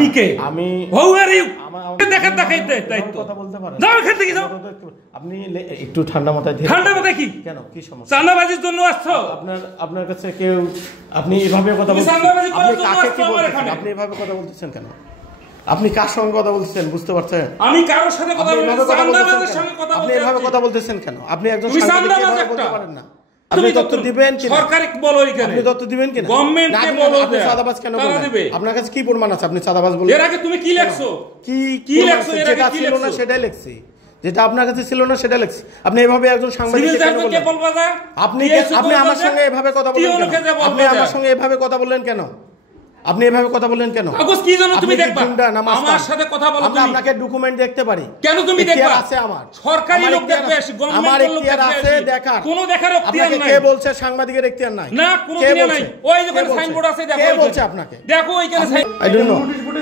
তুমি কে? আমি হু are you? দেখা দেখাইতে দায়িত্ব কথা বলতে পারেন। যাও এখান থেকে যাও। আপনি একটু ঠান্ডা মাথায় ধীরে। ঠান্ডা মাথায় কি? কেন কি সমস্যা? চাঁদাবাজির জন্য আসছো? আপনার কাছে কেউ আপনি এভাবে কথা বলছেন? আপনি কাকে কি বলছেন? আপনি এভাবে কথা বলতেছেন কেন? আপনি কার সঙ্গে কথা বলতেছেন বুঝতে পারছেন? আমি কারোর সাথে কথা বলছি, চাঁদাবাজের সঙ্গে কথা বলছি। আপনি এভাবে কথা বলতেছেন কেন? আপনি একজন তুমি সাংবাদিক চাঁদাবাজ এভাবে একটা। বলতে পারেন না। আপনি তথ্য দিবেন কি? সরকারে বলো এখানে। আপনি তথ্য দিবেন কি না? গভর্নমেন্টকে বলো আপনি চাঁদাবাজ কেন বলবেন? আপনার কাছে কি প্রমাণ আছে আপনি চাঁদাবাজ বলবেন? এর আগে তুমি কি লেখছো? কি লেখছো? যেটা ছিল না সেটাই লিখছি। যেটা আপনার কাছে ছিল না সেটা লিখছি। আপনি এভাবে একজন সাংবাদিককে কেন বললেন? আপনি আমার সঙ্গে এভাবে কথা বললেন কেন? আপনি আমার সঙ্গে এভাবে কথা বললেন কেন? আপনি এভাবে কথা বললেন কেন? কাগজ কি জানো তুমি দেখবা? আমার সাথে কথা বলো তুমি। আপনাকে ডকুমেন্ট দেখতে পারি। কেন তুমি দেখবা? আছে আমার। সরকারি লোক দেখবে, গভর্নমেন্ট লোক দেখবে আছে দেখার। কোনো দেখার এখতিয়ার নাই। কে বলছে সাংবাদিকের এখতিয়ার নাই? না কোনো দিনে নাই। ওই যেখানে সাইনবোর্ড আছে দেখো। কে বলছে আপনাকে? দেখো ওইখানে আই ডোন্ট নো।